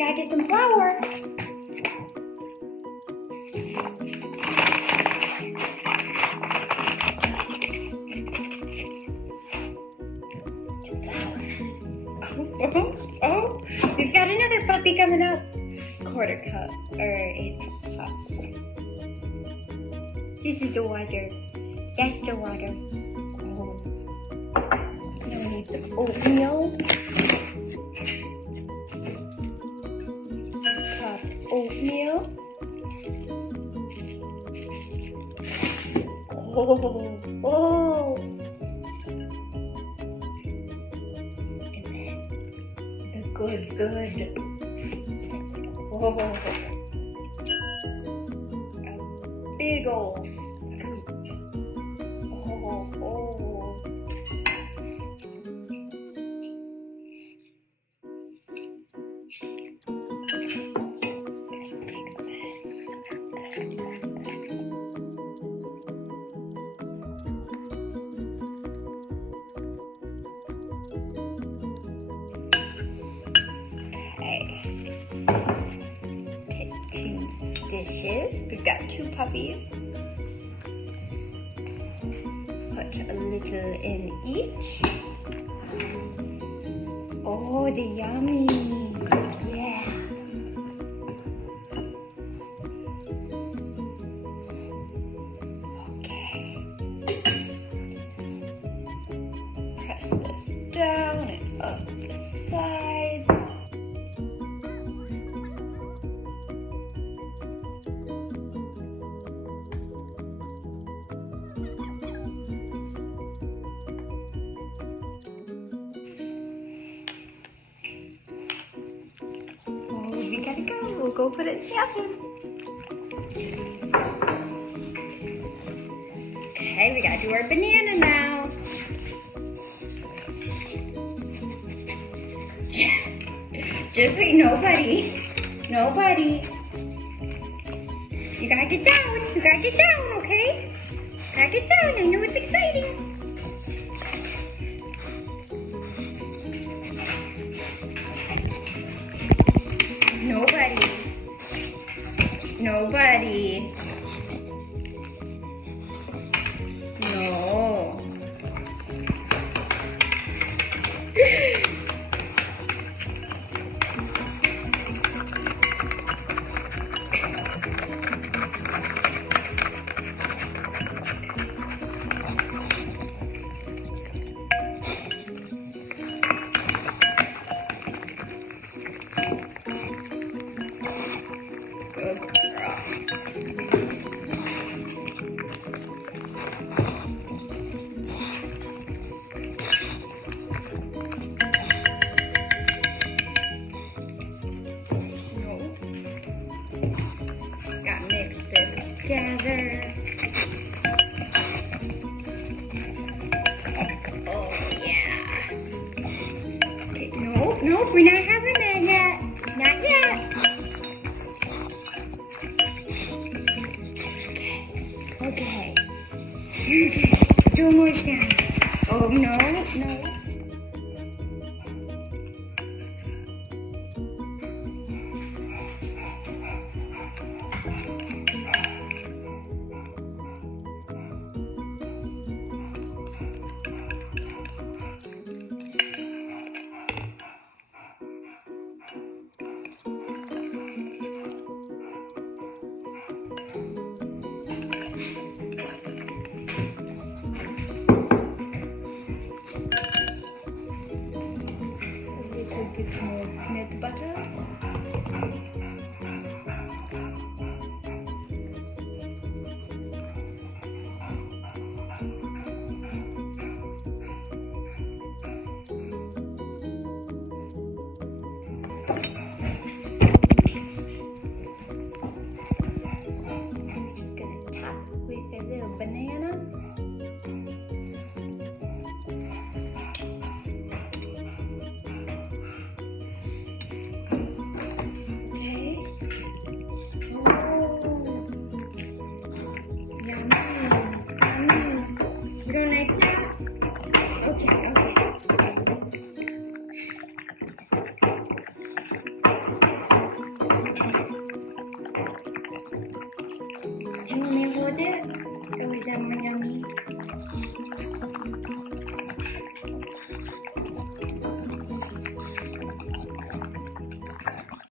gotta get some flour. Oh, we've got another puppy coming up. Quarter cup or 1/8 cup. This is the water. That's the water. Oh. Now we need some oatmeal. Cup oatmeal. Oh. Good. Oh, a big old scoop. Oh. Mix this. Take 2 dishes. We've got 2 puppies. Put a little in each. Oh, the yummies. Yeah. Okay. Press this down and up the sides. We gotta go. We'll go put it in the oven. Okay, we gotta do our banana now. Just wait, nobody. You gotta get down. Okay? Gotta get down. I know it's exciting. Nobody. No. Good girl. Gotta mix this together. Oh yeah. Okay, no, we're not having that yet. Not yet. Okay. 2 more times. Oh no. Bit more peanut butter. Just gonna top with a little banana. it, or is that my